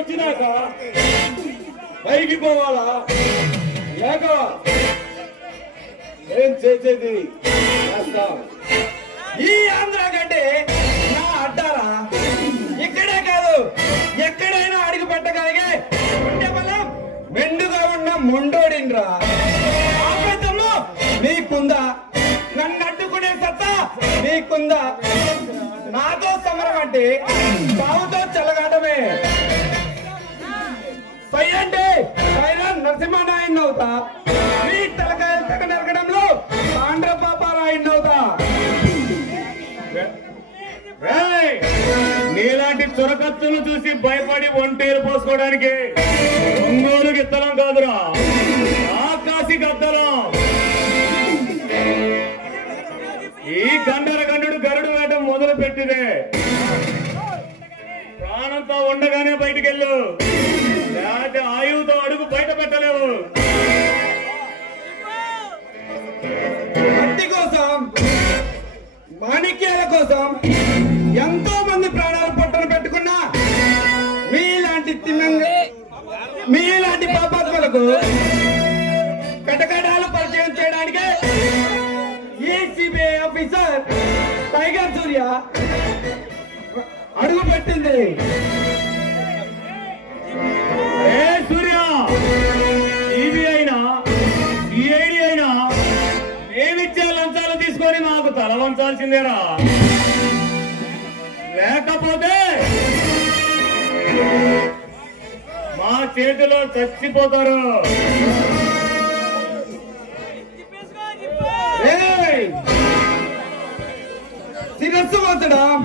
వచ్చినాక పైకి పోవాలా లేక ఏం చేసేది ఈ ఆంధ్ర గడ్డి నా అడ్డారా ఇక్కడే కాదు ఎక్కడైనా అడుగు పెట్టగలిగే బలం మెండుగా ఉన్న మొండోడిండ్రా ఆపేతమ్ము మీకుందా నన్ను అడ్డుకునే సత్తా మీకుందా నాతో సమరం అంటే బావుతో చెలగాటమే పైరంటే పైరన్ నరసింహనాయుడు అవుతా మీ తలకాయలు తెగ నరకడంలో ఆంధ్ర పాపారాయుడు అవుతా నీలాంటి చురకత్తును చూసి భయపడి ఒంటేరు పోసుకోవడానికి ఒంగోలు గిత్తలం కాదురా ఆకాశి గద్దలం. ఈ గండరగండు గరుడు వేట మొదలు పెట్టిదే ప్రాణంతో ఉండగానే బయటికెళ్ళు లేకపోతే ఆయువుతో అడుగు బయట పెట్టలేవు. మట్టి కోసం మాణిక్యాల కోసం ఎంతో మంది ప్రాణాలు పట్టున పెట్టుకున్నా మీలాంటి పాపాత్మలకు కటకటాలు పరిచయం చేయడానికి ఈ సిబిఐ ఆఫీసర్ టైగర్ సూర్య అడుగు పెట్టింది. సూర్య సిబిఐ అయినా సిఐడి అయినా మేమిచ్చే లంచాలు తీసుకొని మాకు తల వంచాల్సిందేరా లేకపోతే మా చేతిలో చచ్చిపోతారు. శిరస్సు వంచడం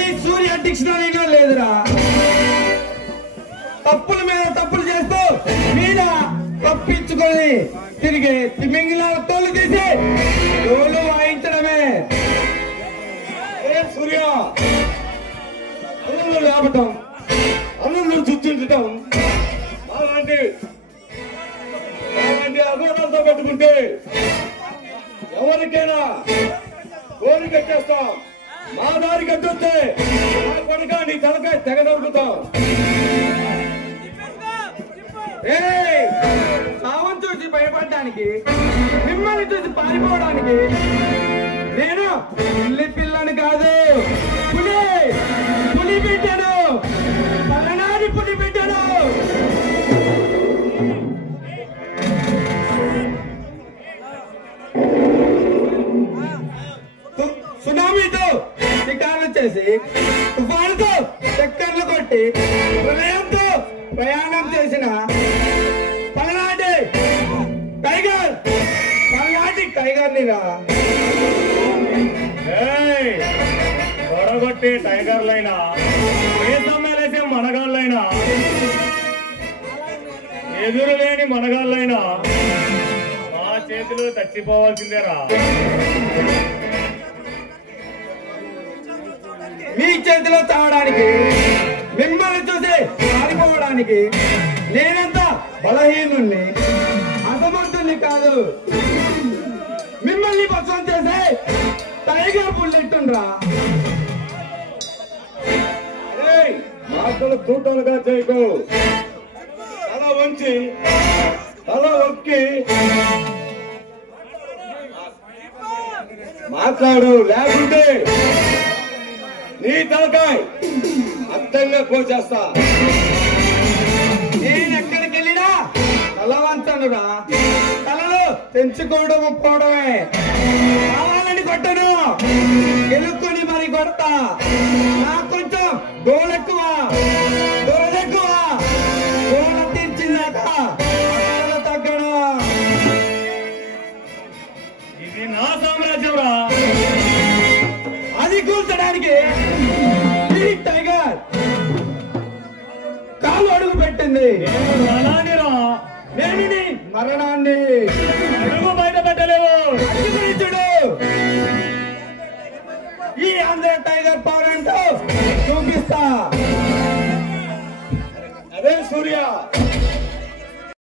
ఈ సూర్య డిక్షనరీలో లేదురా. తప్పుల మీద తప్పులు చేస్తూ మీద తప్పించుకొని తిరిగి తిమింగిలాల తోలు తీసి తోలు వాయించడమే. సూర్య అన్నులు లేపటం అన్నులు చుచ్చుంటం అలాంటి అభివృద్ధితో పెట్టుకుంటే ఎవరికైనా కోరిక చేస్తాం. మా దారి కట్టొస్తే నా కొడుక నీ తలకాయ తెగ దొరుకుతాం. సావం చూసి భయపడడానికి మిమ్మల్ని చూసి పారిపోవడానికి నేను పిల్లి పిల్లని కాదు పులి బిడ్డను పలనాడి పులి బిడ్డను. సునామీతో శికారులు చేసి తుఫానుతో చక్కర్లు కొట్టి ప్రళయంతో ప్రయాణం చేసిన పలనాటి టైగర్ నిరా. పొడగొట్టే టైగర్లైనా వేసమ్మేలేసే మనగాళ్ళైనా ఎదురులేని మనగాళ్ళైనా మా చేతిలో చచ్చిపోవాల్సిందేరా. మీ చేతిలో తాగడానికి మిమ్మల్ని చూసి పారిపోవడానికి నేనంత బలహీనుణ్ణి అసమర్థుణ్ణి కాదు. మిమ్మల్ని భక్షం చేసే టైగర్ బుల్లెట్టుండ్రా. మాటలు తూటాలుగా చేయకు. తల వంచి తల ఒక్కి మాట్లాడు లేకుంటే నీ తలకాయ అర్థంగా కోచేస్తా. నేను ఎక్కడికి వెళ్ళినా తల వంచనురా. తలలో తెంచుకోవడం పోవడమే. కావాలని కొట్టను గెలుక్కొని మరి కొడతా. నాకు కొంచెం గోలెక్కువ గోలెక్కువ గోల తీర్చిందాక తగ్గడం. ఇది నా సామ్రాజ్యంరా. అది కూల్చడానికి ఈ టైగర్ కాలు అడుగు పెట్టింది. నేను నీ మరణాన్ని అడుగు బయట పెట్టలేవు. చూడు ఈ ఆంధ్ర టైగర్ పవర్ ఏంటో చూపిస్తా. అదే సూర్య